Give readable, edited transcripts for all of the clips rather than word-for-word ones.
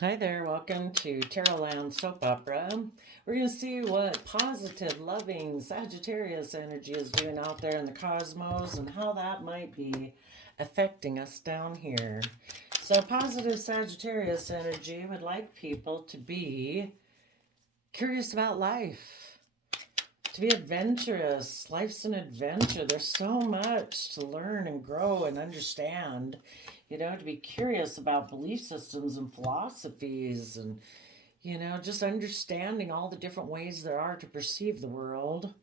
Hi there, welcome to Tarot Land Soap Opera. We're going to see what positive, loving Sagittarius energy is doing out there in the cosmos and how that might be affecting us down here. So, positive Sagittarius energy would like people to be curious about life, to be adventurous. Life's an adventure. There's so much to learn and grow and understand. To be curious about belief systems and philosophies and, just understanding all the different ways there are to perceive the world.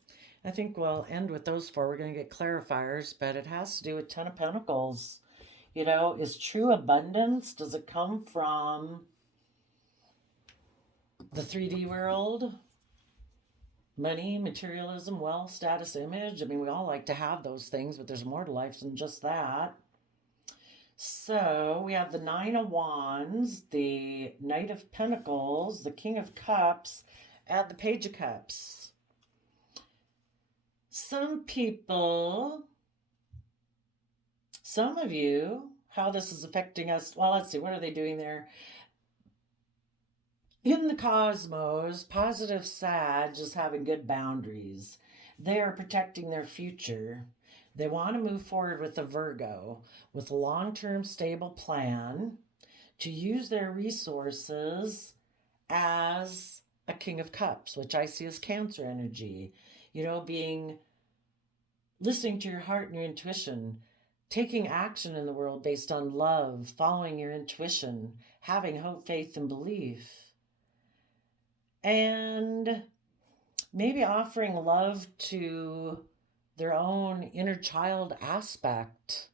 I think we'll end with those four. We're going to get clarifiers, but it has to do with Ten of Pentacles. Is true abundance, does it come from the 3D world? Money, materialism, wealth, status, image. I mean, we all like to have those things, but there's more to life than just that. So we have the Nine of Wands, the Knight of Pentacles, the King of Cups, and the Page of Cups. Some people, some of you, how this is affecting us. Well, let's see, what are they doing there? In the cosmos, positive Sag is having good boundaries. They are protecting their future. They want to move forward with a Virgo, with a long-term stable plan to use their resources as a King of Cups, which I see as Cancer energy. Being listening to your heart and your intuition, taking action in the world based on love, following your intuition, having hope, faith, and belief. And maybe offering love to their own inner child aspect.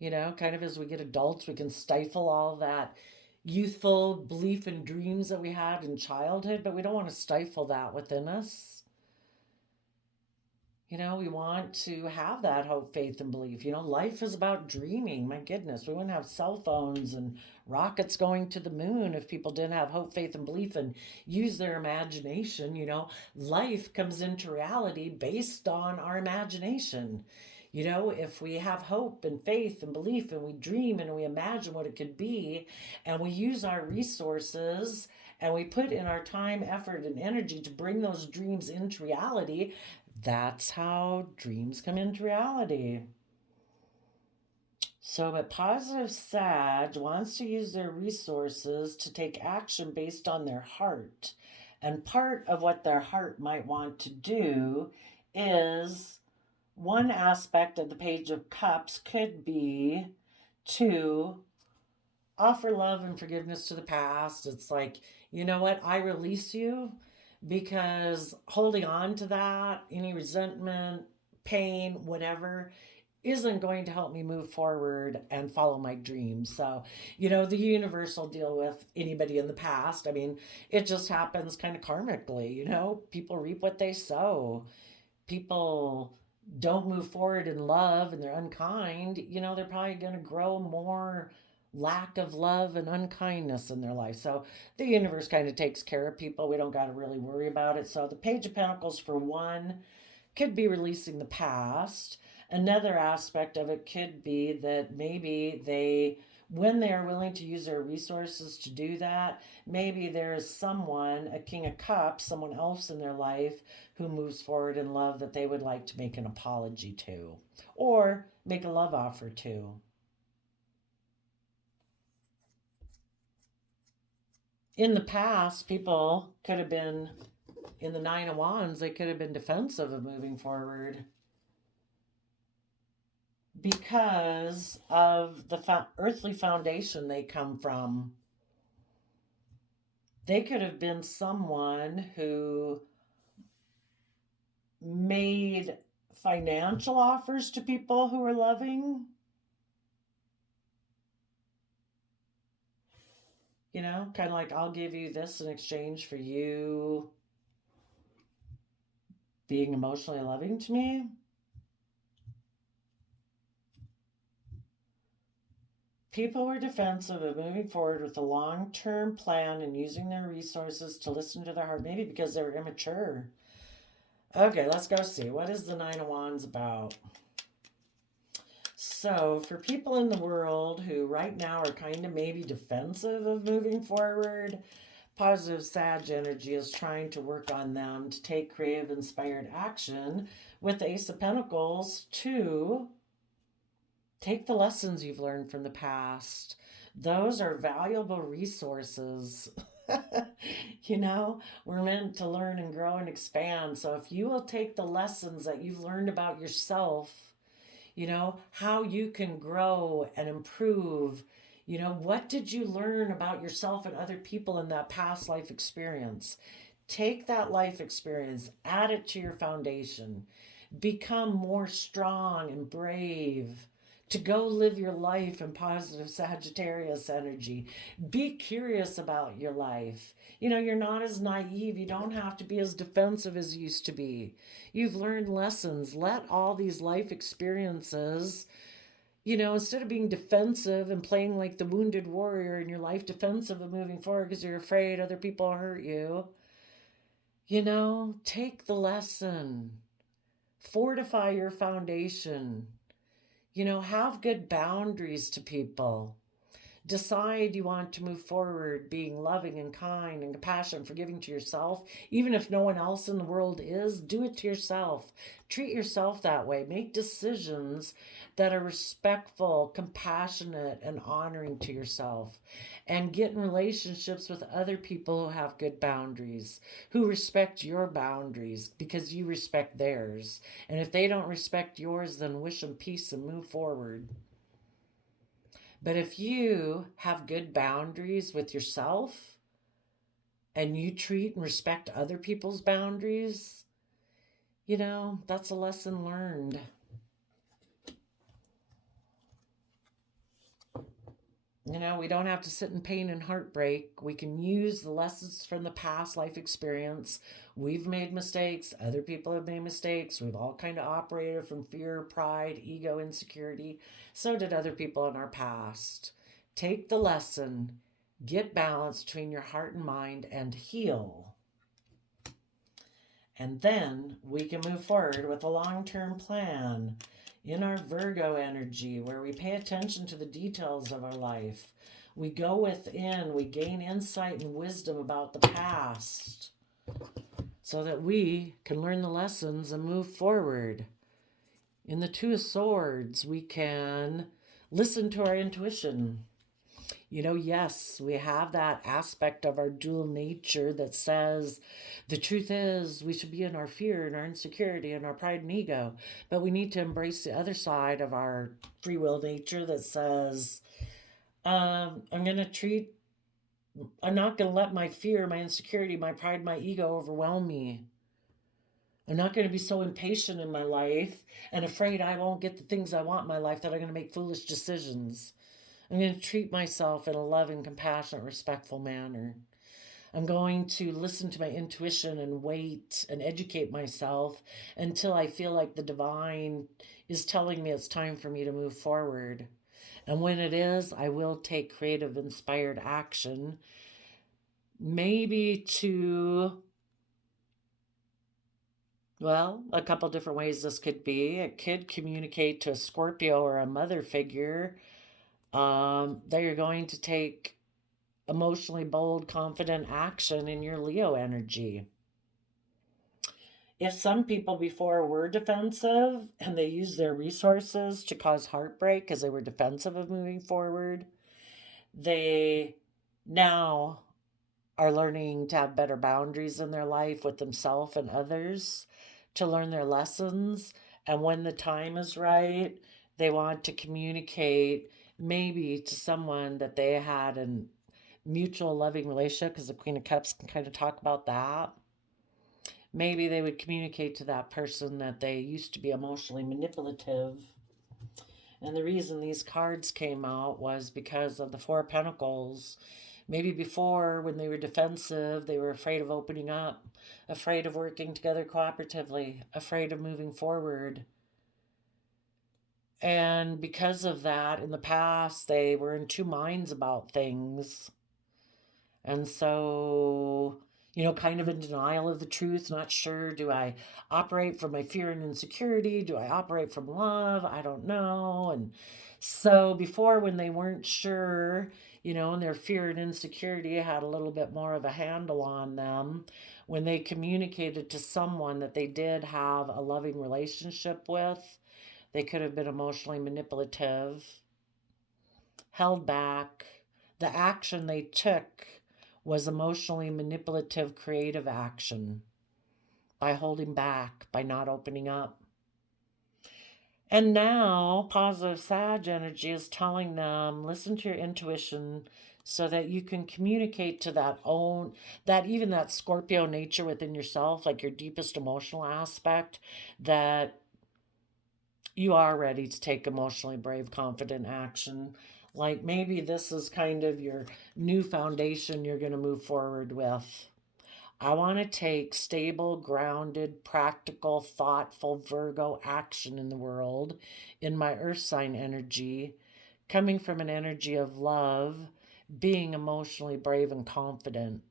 Kind of as we get adults, we can stifle all that youthful belief and dreams that we had in childhood, but we don't want to stifle that within us. We want to have that hope, faith, and belief. Life is about dreaming. My goodness, we wouldn't have cell phones and rockets going to the moon if people didn't have hope, faith, and belief and use their imagination. Life comes into reality based on our imagination. If we have hope and faith and belief and we dream and we imagine what it could be and we use our resources and we put in our time, effort, and energy to bring those dreams into reality, that's how dreams come into reality. So, but positive Sag wants to use their resources to take action based on their heart. And part of what their heart might want to do is one aspect of the Page of Cups could be to offer love and forgiveness to the past. It's like, you know what? I release you because holding on to that, any resentment, pain, whatever, isn't going to help me move forward and follow my dreams. So, the universe will deal with anybody in the past. I mean, it just happens kind of karmically, people reap what they sow. People don't move forward in love and they're unkind, they're probably going to grow more lack of love and unkindness in their life. So the universe kind of takes care of people. We don't got to really worry about it. So the Page of Pentacles, for one, could be releasing the past. Another aspect of it could be that maybe when they are willing to use their resources to do that, maybe there is someone, a King of Cups, someone else in their life who moves forward in love that they would like to make an apology to or make a love offer to. In the past, people could have been, in the Nine of Wands, they could have been defensive of moving forward because of the earthly foundation they come from. They could have been someone who made financial offers to people who were loving. Kind of like, I'll give you this in exchange for you being emotionally loving to me. People were defensive of moving forward with a long-term plan and using their resources to listen to their heart, maybe because they were immature. Okay, let's go see. What is the Nine of Wands about? So, for people in the world who right now are kind of maybe defensive of moving forward, positive Sag energy is trying to work on them to take creative, inspired action with the Ace of Pentacles to take the lessons you've learned from the past. Those are valuable resources. You know, we're meant to learn and grow and expand. So if you will take the lessons that you've learned about yourself, you know, how you can grow and improve. You know, what did you learn about yourself and other people in that past life experience? Take that life experience, add it to your foundation, become more strong and brave to go live your life in positive Sagittarius energy. Be curious about your life. You know, you're not as naive. You don't have to be as defensive as you used to be. You've learned lessons. Let all these life experiences, you know, instead of being defensive and playing like the wounded warrior in your life, defensive and moving forward because you're afraid other people will hurt you, you know, take the lesson, fortify your foundation. You know, have good boundaries to people. Decide you want to move forward being loving and kind and compassionate, forgiving to yourself. Even if no one else in the world is, do it to yourself. Treat yourself that way. Make decisions that are respectful, compassionate, and honoring to yourself. And get in relationships with other people who have good boundaries, who respect your boundaries because you respect theirs. And if they don't respect yours, then wish them peace and move forward. But if you have good boundaries with yourself and you treat and respect other people's boundaries, you know, that's a lesson learned. You know, we don't have to sit in pain and heartbreak. We can use the lessons from the past life experience. We've made mistakes. Other people have made mistakes. We've all kind of operated from fear, pride, ego, insecurity. So did other people in our past. Take the lesson, get balance between your heart and mind, and heal. And then we can move forward with a long-term plan in our Virgo energy, where we pay attention to the details of our life. We go within, we gain insight and wisdom about the past so that we can learn the lessons and move forward. In the Two of Swords, we can listen to our intuition. You know, yes, we have that aspect of our dual nature that says the truth is we should be in our fear and our insecurity and our pride and ego. But we need to embrace the other side of our free will nature that says, I'm not going to let my fear, my insecurity, my pride, my ego overwhelm me. I'm not going to be so impatient in my life and afraid I won't get the things I want in my life that I'm going to make foolish decisions. I'm going to treat myself in a loving, compassionate, respectful manner. I'm going to listen to my intuition and wait and educate myself until I feel like the divine is telling me it's time for me to move forward. And when it is, I will take creative, inspired action. Maybe to, well, a couple different ways this could be. It could communicate to a Scorpio or a mother figure that you're going to take emotionally bold, confident action in your Leo energy. If some people before were defensive and they used their resources to cause heartbreak because they were defensive of moving forward, they now are learning to have better boundaries in their life with themselves and others, to learn their lessons. And when the time is right, they want to communicate maybe to someone that they had a mutual loving relationship, because the Queen of Cups can kind of talk about that. Maybe they would communicate to that person that they used to be emotionally manipulative. And the reason these cards came out was because of the Four of Pentacles. Maybe before, when they were defensive, they were afraid of opening up, afraid of working together cooperatively, afraid of moving forward. And because of that, in the past, they were in two minds about things. And so, kind of in denial of the truth, not sure. Do I operate from my fear and insecurity? Do I operate from love? I don't know. And so before, when they weren't sure, and their fear and insecurity had a little bit more of a handle on them, when they communicated to someone that they did have a loving relationship with, they could have been emotionally manipulative, held back. The action they took was emotionally manipulative, creative action by holding back, by not opening up. And now, positive Sag energy is telling them, listen to your intuition so that you can communicate to even that Scorpio nature within yourself, like your deepest emotional aspect, that you are ready to take emotionally brave, confident action. Like maybe this is kind of your new foundation you're going to move forward with. I want to take stable, grounded, practical, thoughtful Virgo action in the world in my earth sign energy, coming from an energy of love, being emotionally brave and confident,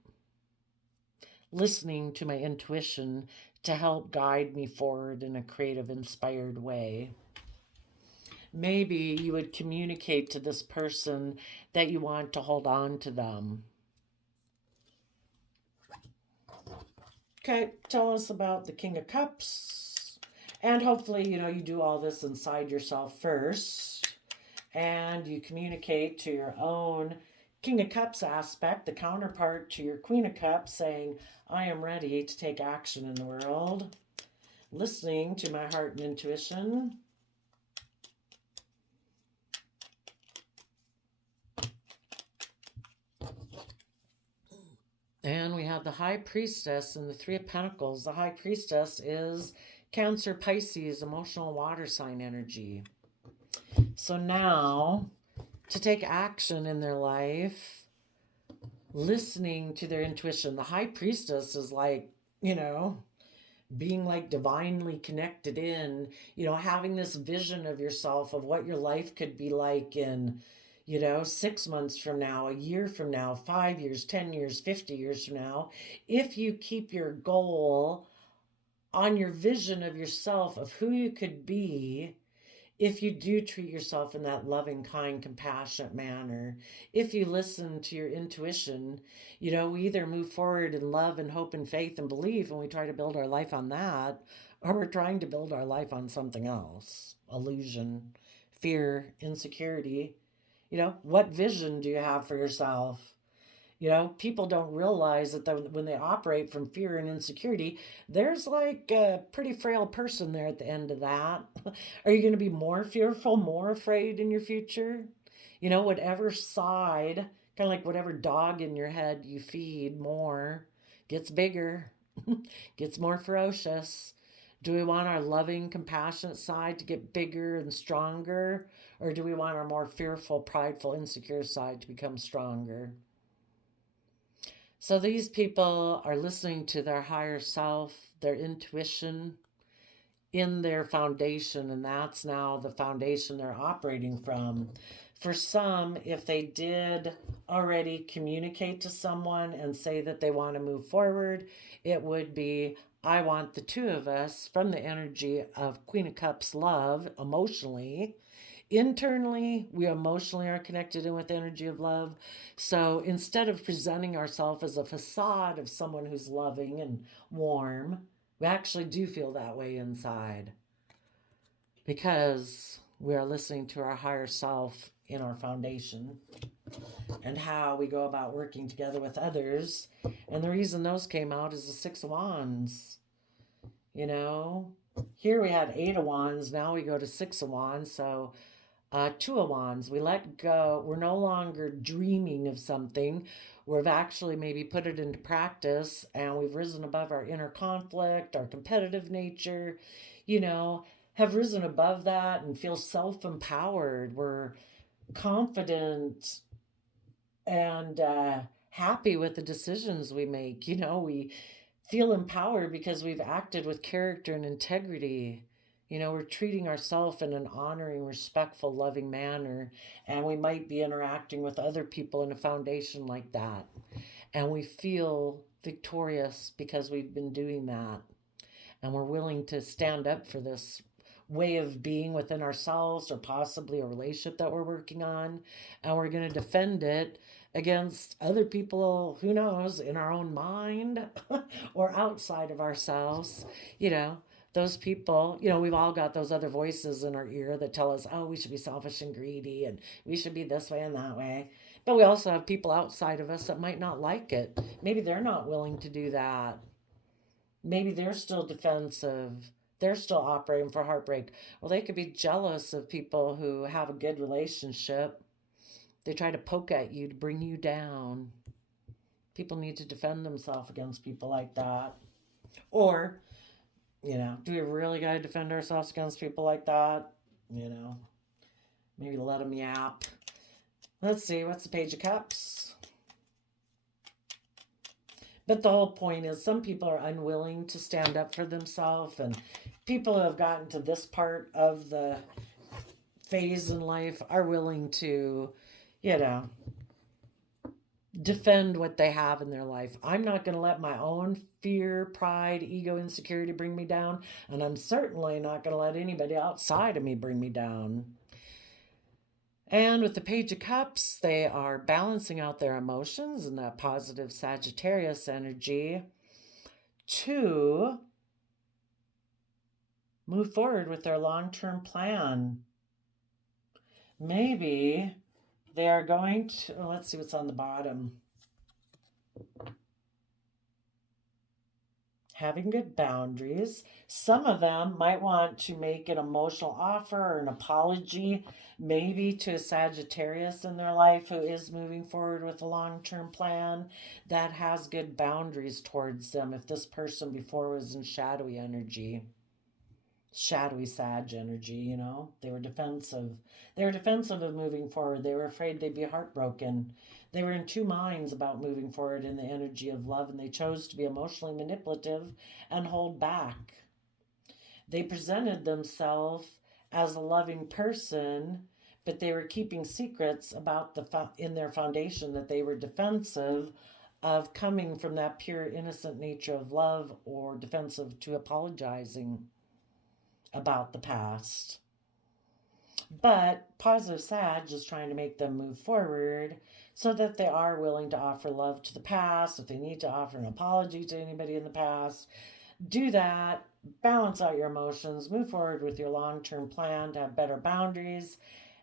listening to my intuition to help guide me forward in a creative, inspired way. Maybe you would communicate to this person that you want to hold on to them. Okay, tell us about the King of Cups. And hopefully, you do all this inside yourself first. And you communicate to your own King of Cups aspect, the counterpart to your Queen of Cups, saying, I am ready to take action in the world. Listening to my heart and intuition. And we have the High Priestess and the Three of Pentacles. The High Priestess is Cancer, Pisces, emotional water sign energy. So now, to take action in their life, listening to their intuition. The High Priestess is like, being like divinely connected in, having this vision of yourself, of what your life could be like in 6 months from now, a year from now, 5 years, 10 years, 50 years from now. If you keep your goal on your vision of yourself, of who you could be, if you do treat yourself in that loving, kind, compassionate manner, if you listen to your intuition, we either move forward in love and hope and faith and belief, and we try to build our life on that, or we're trying to build our life on something else. Illusion, fear, insecurity. What vision do you have for yourself? People don't realize that when they operate from fear and insecurity, there's like a pretty frail person there at the end of that. Are you going to be more fearful, more afraid in your future? Whatever side, kind of like whatever dog in your head you feed more, gets bigger, gets more ferocious. Do we want our loving, compassionate side to get bigger and stronger? Or do we want our more fearful, prideful, insecure side to become stronger? So these people are listening to their higher self, their intuition in their foundation, and that's now the foundation they're operating from. For some, if they did already communicate to someone and say that they want to move forward, it would be, I want the two of us from the energy of Queen of Cups love emotionally. Internally, we emotionally are connected in with the energy of love. So instead of presenting ourselves as a facade of someone who's loving and warm, we actually do feel that way inside because we are listening to our higher self in our foundation and how we go about working together with others. And the reason those came out is the Six of Wands. Here we had Eight of Wands, now we go to Six of Wands. So Two of Wands, we let go. We're no longer dreaming of something. We've actually maybe put it into practice and we've risen above our inner conflict, our competitive nature, have risen above that and feel self empowered. We're confident and happy with the decisions we make. We feel empowered because we've acted with character and integrity. We're treating ourselves in an honoring, respectful, loving manner, and we might be interacting with other people in a foundation like that. And we feel victorious because we've been doing that. And we're willing to stand up for this way of being within ourselves, or possibly a relationship that we're working on. And we're going to defend it against other people, who knows, in our own mind or outside of ourselves. You know, those people, we've all got those other voices in our ear that tell us, oh, we should be selfish and greedy and we should be this way and that way. But we also have people outside of us that might not like it. Maybe they're not willing to do that. Maybe they're still defensive. They're still operating for heartbreak. Well, they could be jealous of people who have a good relationship. They try to poke at you to bring you down. People need to defend themselves against people like that. Or, do we really got to defend ourselves against people like that? Maybe let them yap. Let's see, what's the Page of Cups? But the whole point is, some people are unwilling to stand up for themselves, and people who have gotten to this part of the phase in life are willing to, defend what they have in their life. I'm not going to let my own fear, pride, ego, insecurity bring me down, and I'm certainly not going to let anybody outside of me bring me down. And with the Page of Cups, they are balancing out their emotions and that positive Sagittarius energy to move forward with their long-term plan. Maybe they are going to, let's see what's on the bottom. Having good boundaries. Some of them might want to make an emotional offer or an apology, maybe to a Sagittarius in their life who is moving forward with a long-term plan that has good boundaries towards them. If this person before was in shadowy energy, shadowy Sag energy, they were defensive. They were defensive of moving forward. They were afraid they'd be heartbroken. They were in two minds about moving forward in the energy of love, and they chose to be emotionally manipulative and hold back. They presented themselves as a loving person, but they were keeping secrets about in their foundation, that they were defensive of coming from that pure innocent nature of love, or defensive to apologizing about the past. But positive Sag is trying to make them move forward so that they are willing to offer love to the past. If they need to offer an apology to anybody in the past, do that. Balance out your emotions, move forward with your long-term plan to have better boundaries.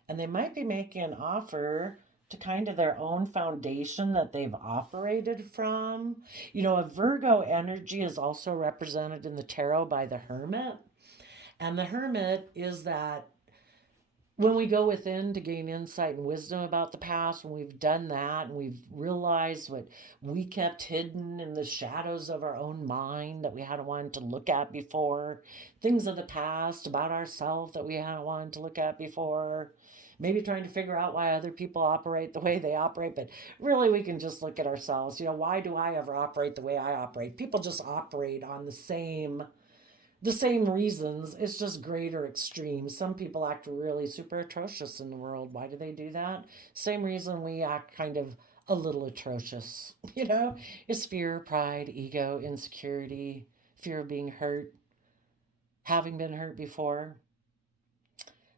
And they might be making an offer to kind of their own foundation that they've operated from. A Virgo energy is also represented in the tarot by the Hermit. And the Hermit is that when we go within to gain insight and wisdom about the past, when we've done that and we've realized what we kept hidden in the shadows of our own mind that we hadn't wanted to look at before, things of the past about ourselves that we hadn't wanted to look at before, maybe trying to figure out why other people operate the way they operate, but really we can just look at ourselves. Why do I ever operate the way I operate? People just operate on the same reasons. It's just greater extremes. Some people act really super atrocious in the world. Why do they do that? Same reason we act kind of a little atrocious. It's fear, pride, ego, insecurity, fear of being hurt, having been hurt before.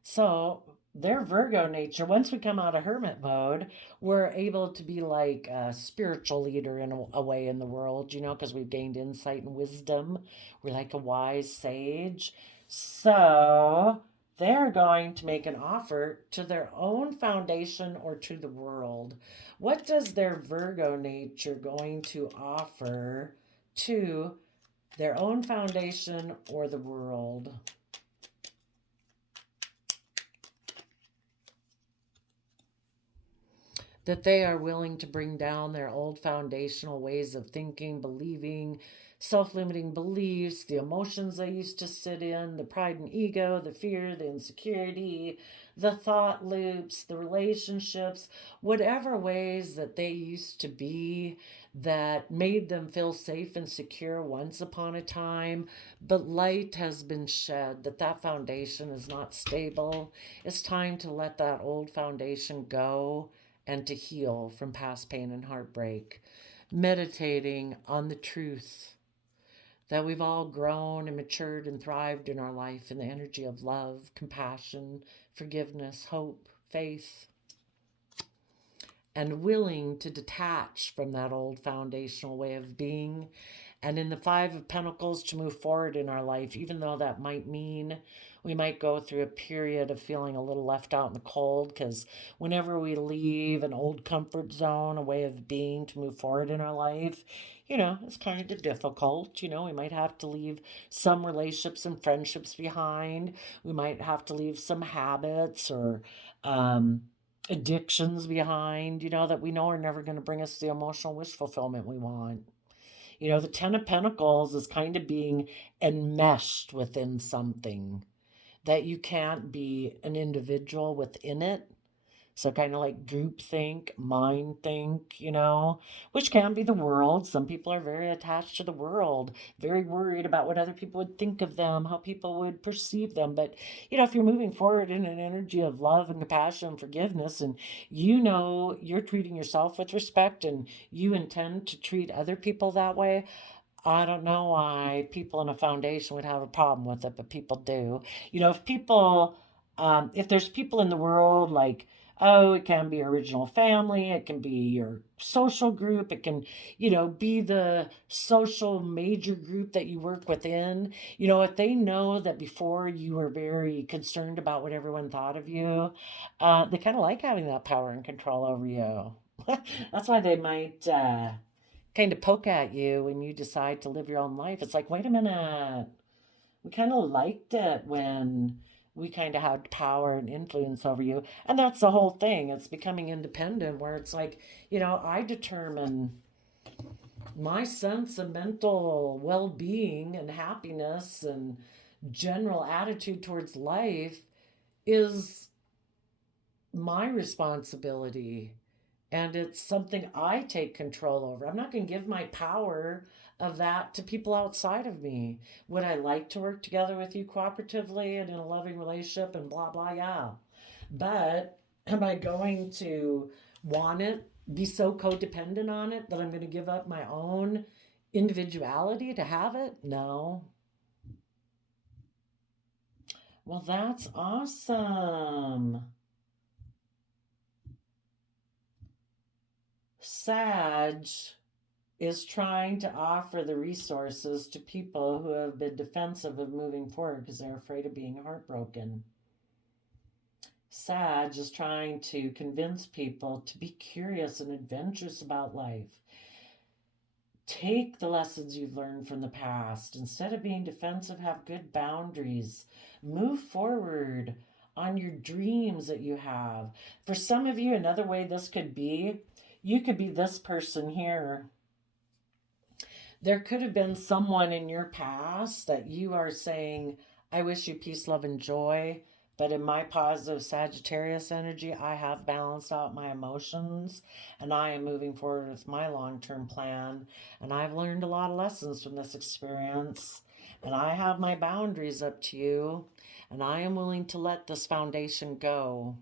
So their Virgo nature, once we come out of hermit mode, we're able to be like a spiritual leader in a way in the world, because we've gained insight and wisdom. We're like a wise sage. So they're going to make an offer to their own foundation or to the world. What does their Virgo nature going to offer to their own foundation or the world? That they are willing to bring down their old foundational ways of thinking, believing, self-limiting beliefs, the emotions they used to sit in, the pride and ego, the fear, the insecurity, the thought loops, the relationships, whatever ways that they used to be that made them feel safe and secure once upon a time. But light has been shed, that foundation is not stable. It's time to let that old foundation go and to heal from past pain and heartbreak. meditating on the truth that we've all grown and matured and thrived in our life in the energy of love, compassion, forgiveness, hope, faith, and willing to detach from that old foundational way of being. And in the Five of Pentacles, to move forward in our life, even though that might mean we might go through a period of feeling a little left out in the cold, because whenever we leave an old comfort zone, a way of being to move forward in our life, it's kind of difficult. We might have to leave some relationships and friendships behind. We might have to leave some habits or addictions behind, that we know are never going to bring us the emotional wish fulfillment we want. The Ten of Pentacles is kind of being enmeshed within something that you can't be an individual within it. So kind of like group think, mind think, which can be the world. Some people are very attached to the world, very worried about what other people would think of them, how people would perceive them. But, if you're moving forward in an energy of love and compassion and forgiveness, and you're treating yourself with respect and you intend to treat other people that way, I don't know why people in a foundation would have a problem with it, but people do. If there's people in the world like, oh, it can be original family, it can be your social group, it can, be the social major group that you work within. If they know that before you were very concerned about what everyone thought of you, they kind of like having that power and control over you. That's why they might kind of poke at you when you decide to live your own life. It's like, wait a minute. We kind of liked it when we kind of had power and influence over you. And that's the whole thing. It's becoming independent, where it's like, I determine my sense of mental well being and happiness and general attitude towards life is my responsibility, and it's something I take control over. I'm not going to give my power of that to people outside of me. Would I like to work together with you cooperatively and in a loving relationship and blah, blah, yeah. But am I going to want it, be so codependent on it that I'm going to give up my own individuality to have it? No. Well, that's awesome. Sag is trying to offer the resources to people who have been defensive of moving forward because they're afraid of being heartbroken. Sag is trying to convince people to be curious and adventurous about life. Take the lessons you've learned from the past. Instead of being defensive, have good boundaries. Move forward on your dreams that you have. For some of you, another way this could be, you could be this person here. There could have been someone in your past that you are saying, I wish you peace, love, and joy. But in my positive Sagittarius energy, I have balanced out my emotions and I am moving forward with my long-term plan. And I've learned a lot of lessons from this experience. And I have my boundaries up to you. And I am willing to let this foundation go,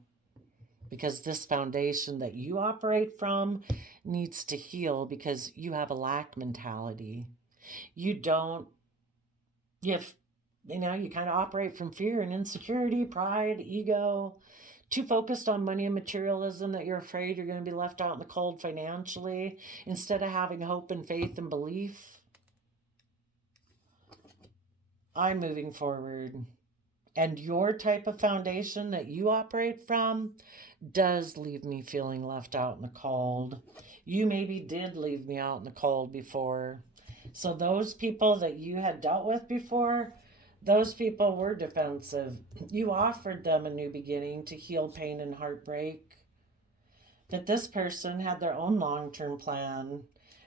because this foundation that you operate from needs to heal, because you have a lack mentality. You don't, you have, you kind of operate from fear and insecurity, pride, ego, too focused on money and materialism that you're afraid you're going to be left out in the cold financially, instead of having hope and faith and belief. I'm moving forward. And your type of foundation that you operate from does leave me feeling left out in the cold. You maybe did leave me out in the cold before. So those people that you had dealt with before, those people were defensive. You offered them a new beginning to heal pain and heartbreak. But this person had their own long-term plan.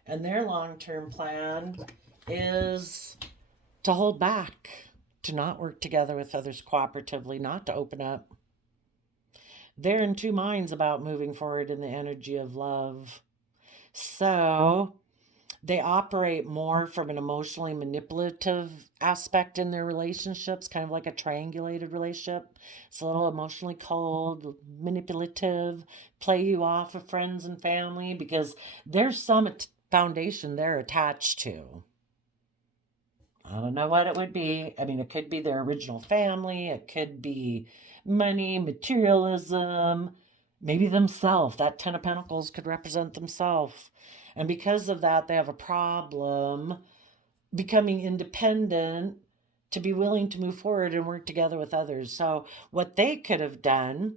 And their long-term plan is to hold back, to not work together with others cooperatively, not to open up. They're in two minds about moving forward in the energy of love. So they operate more from an emotionally manipulative aspect in their relationships, kind of like a triangulated relationship. It's a little emotionally cold, manipulative, play you off of friends and family, because there's some foundation they're attached to. I don't know what it would be. I mean, it could be their original family, it could be money, materialism, maybe themselves. That Ten of Pentacles could represent themselves. And because of that, they have a problem becoming independent to be willing to move forward and work together with others. So, what they could have done,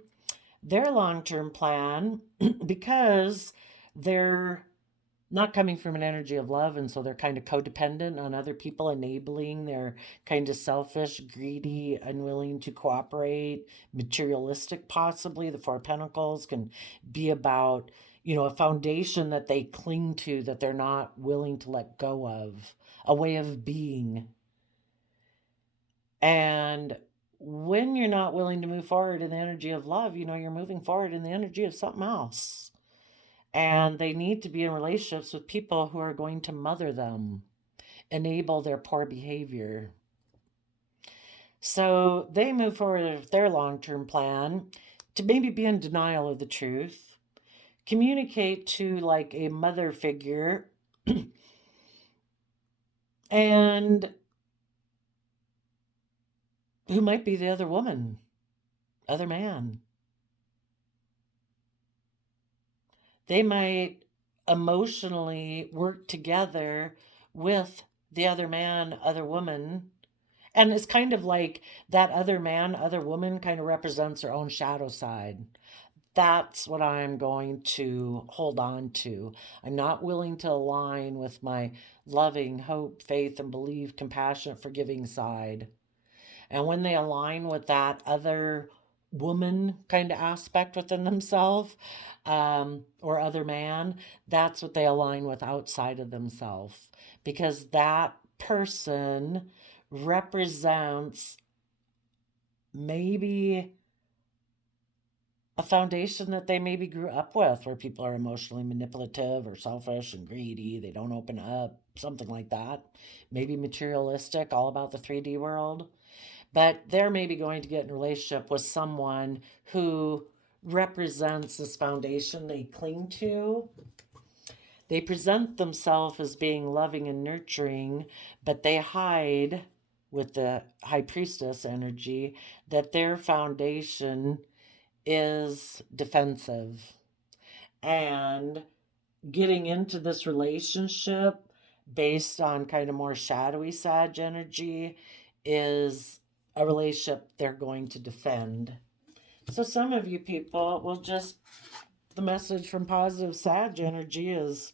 their long term plan, because they're not coming from an energy of love, and so they're kind of codependent on other people, enabling, they're kind of selfish, greedy, unwilling to cooperate, materialistic. Possibly the Four of Pentacles can be about, a foundation that they cling to, that they're not willing to let go of, a way of being. And when you're not willing to move forward in the energy of love, you're moving forward in the energy of something else. And they need to be in relationships with people who are going to mother them, enable their poor behavior. So they move forward with their long-term plan to maybe be in denial of the truth, communicate to like a mother figure, and who might be the other woman, other man. They might emotionally work together with the other man, other woman. And it's kind of like that other man, other woman kind of represents their own shadow side. That's what I'm going to hold on to. I'm not willing to align with my loving, hope, faith, and believe, compassionate, forgiving side. And when they align with that other woman kind of aspect within themselves, or other man, that's what they align with outside of themselves. Because that person represents maybe a foundation that they maybe grew up with, where people are emotionally manipulative or selfish and greedy. They don't open up, something like that. Maybe materialistic, all about the 3D world. But they're maybe going to get in a relationship with someone who represents this foundation they cling to. They present themselves as being loving and nurturing, but they hide with the high priestess energy that their foundation is defensive. And getting into this relationship based on kind of more shadowy Sag energy is a relationship they're going to defend. So some of you people will just, the message from positive Sag energy is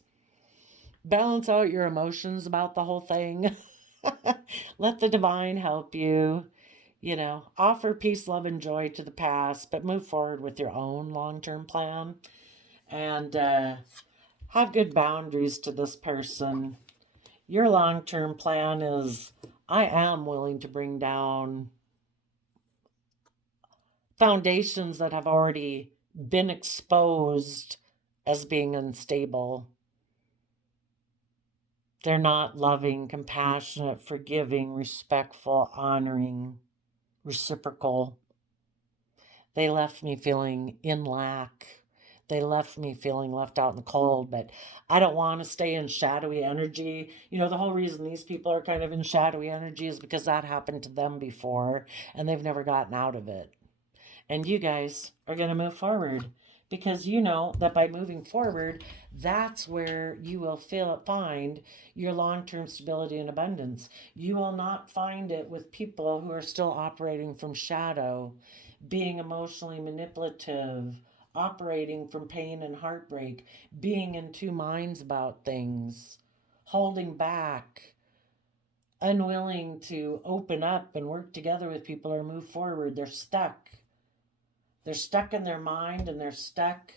balance out your emotions about the whole thing. Let the divine help you. Offer peace, love, and joy to the past, but move forward with your own long-term plan. And have good boundaries to this person. Your long-term plan is, I am willing to bring down foundations that have already been exposed as being unstable. They're not loving, compassionate, forgiving, respectful, honoring, reciprocal. They left me feeling in lack. They left me feeling left out in the cold, but I don't want to stay in shadowy energy. The whole reason these people are kind of in shadowy energy is because that happened to them before and they've never gotten out of it. And you guys are going to move forward because you know that by moving forward, that's where you will find your long-term stability and abundance. You will not find it with people who are still operating from shadow, being emotionally manipulative, operating from pain and heartbreak, being in two minds about things, holding back, unwilling to open up and work together with people or move forward. They're stuck. They're stuck in their mind, and they're stuck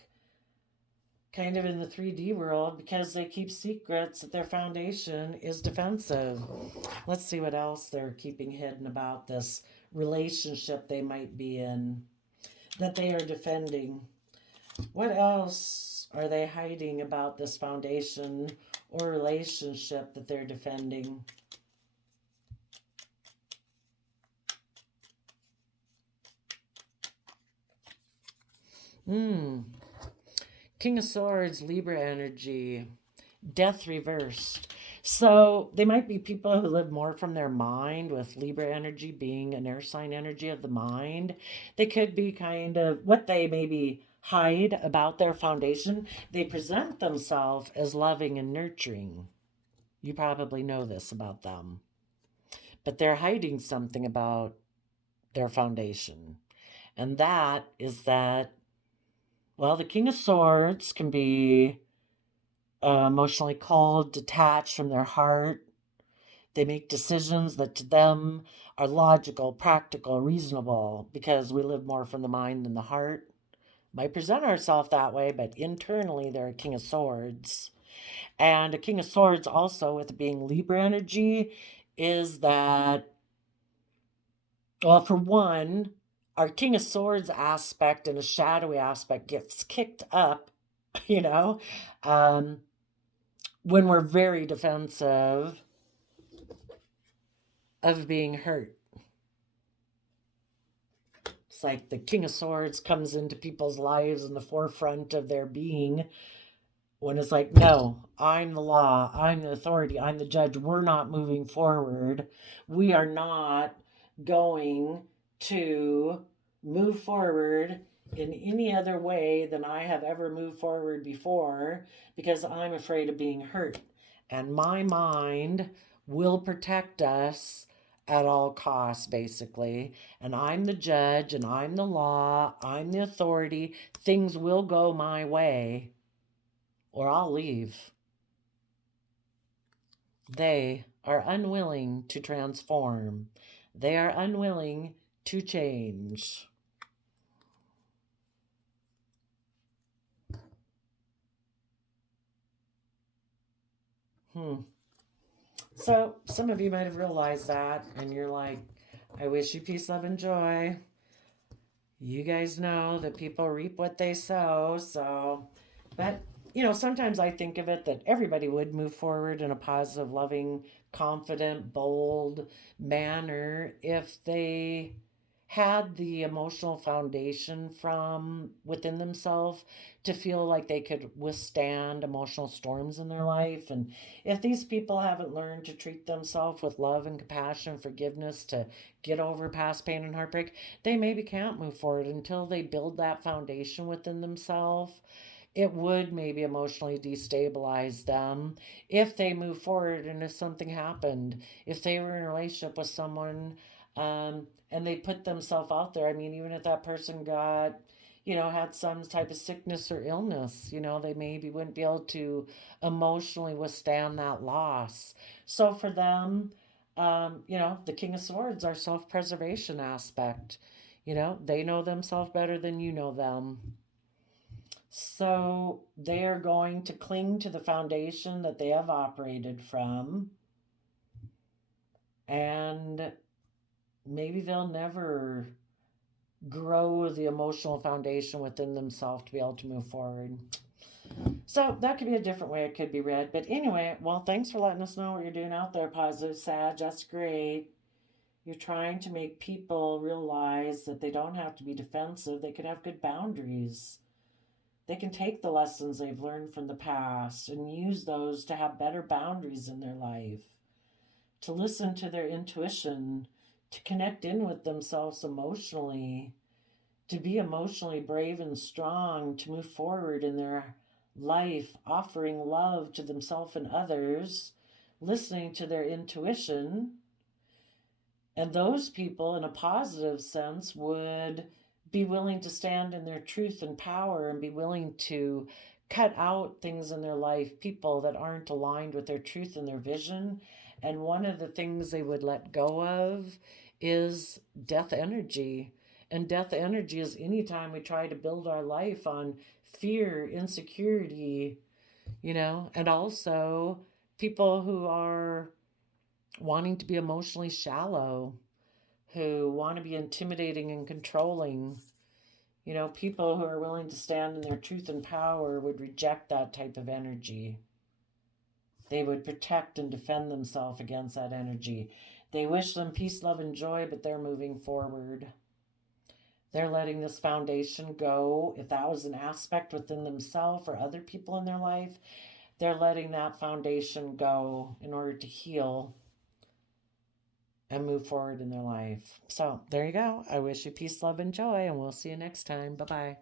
kind of in the 3D world because they keep secrets that their foundation is defensive. Let's see what else they're keeping hidden about this relationship they might be in that they are defending. What else are they hiding about this foundation or relationship that they're defending? King of Swords, Libra energy. Death reversed. So they might be people who live more from their mind, with Libra energy being an air sign energy of the mind. They could be kind of what they maybe hide about their foundation. They present themselves as loving and nurturing. You probably know this about them, but they're hiding something about their foundation. And that is that, well, the King of Swords can be emotionally cold, detached from their heart. They make decisions that to them are logical, practical, reasonable, because we live more from the mind than the heart. Might present ourselves that way, but internally they're a King of Swords. And a King of Swords also, with it being Libra energy, is that, well, for one, our King of Swords aspect and a shadowy aspect gets kicked up, you know, um, when we're very defensive of being hurt. It's like the King of Swords comes into people's lives in the forefront of their being when it's like, no, I'm the law, I'm the authority, I'm the judge. We're not moving forward. We are not going to move forward in any other way than I have ever moved forward before because I'm afraid of being hurt. And my mind will protect us at all costs, basically. And I'm the judge and I'm the law, I'm the authority. Things will go my way or I'll leave. They are unwilling to transform. They are unwilling to change. Hmm. So some of you might have realized that, and you're like, I wish you peace, love, and joy. You guys know that people reap what they sow. So, but sometimes I think of it that everybody would move forward in a positive, loving, confident, bold manner if they had the emotional foundation from within themselves to feel like they could withstand emotional storms in their life. And if these people haven't learned to treat themselves with love and compassion, forgiveness to get over past pain and heartbreak, they maybe can't move forward until they build that foundation within themselves. It would maybe emotionally destabilize them if they move forward and if something happened, if they were in a relationship with someone and they put themselves out there. I mean, even if that person got, had some type of sickness or illness, they maybe wouldn't be able to emotionally withstand that loss. So for them, the King of Swords, our self preservation aspect, they know themselves better than you know them. So they are going to cling to the foundation that they have operated from, and maybe they'll never grow the emotional foundation within themselves to be able to move forward. So that could be a different way it could be read. But anyway, well, thanks for letting us know what you're doing out there, Positive Sag. That's great. You're trying to make people realize that they don't have to be defensive, they can have good boundaries. They can take the lessons they've learned from the past and use those to have better boundaries in their life, to listen to their intuition, to connect in with themselves emotionally, to be emotionally brave and strong, to move forward in their life, offering love to themselves and others, listening to their intuition. And those people, in a positive sense, would be willing to stand in their truth and power and be willing to cut out things in their life, people that aren't aligned with their truth and their vision. And one of the things they would let go of is death energy. And death energy is anytime we try to build our life on fear, insecurity, and also people who are wanting to be emotionally shallow, who want to be intimidating and controlling. People who are willing to stand in their truth and power would reject that type of energy. They would protect and defend themselves against that energy. They wish them peace, love, and joy, but they're moving forward. They're letting this foundation go. If that was an aspect within themselves or other people in their life, they're letting that foundation go in order to heal and move forward in their life. So there you go. I wish you peace, love, and joy, and we'll see you next time. Bye-bye.